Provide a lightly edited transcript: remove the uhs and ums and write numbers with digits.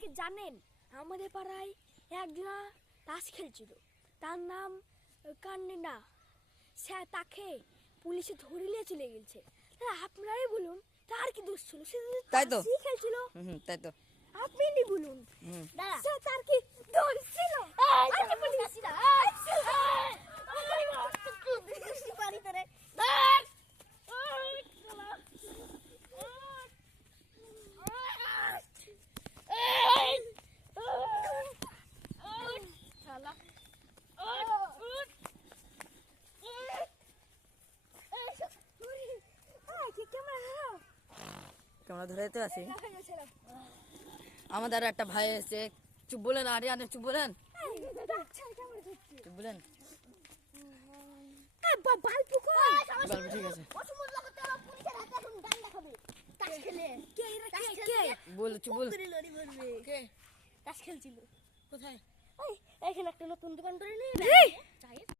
কি জানেন আমাদের পাড়ায় একজনা তাস খেলছিল, তার নাম কান্না। সে তাকে পুলিশে ধরে নিয়ে চলে গেছে। আপনারাই বলুন তার কি দোষ ছিল? সে তাই তো খেলছিল। তাই তো আপনি বলুন দাদা তার কি দোষ ছিল? ক্যামেরা ধরে তো আছি। আমাদের একটা ভাই এসে, চুপ বলেন, আরে আরে চুপ বলেন, চুপ বলেন। বাল্ব ঠিক আছে, বল চুপ বল। তাস খেলছিল কোথায়? এখানে একটা নতুন দোকান করে নিয়ে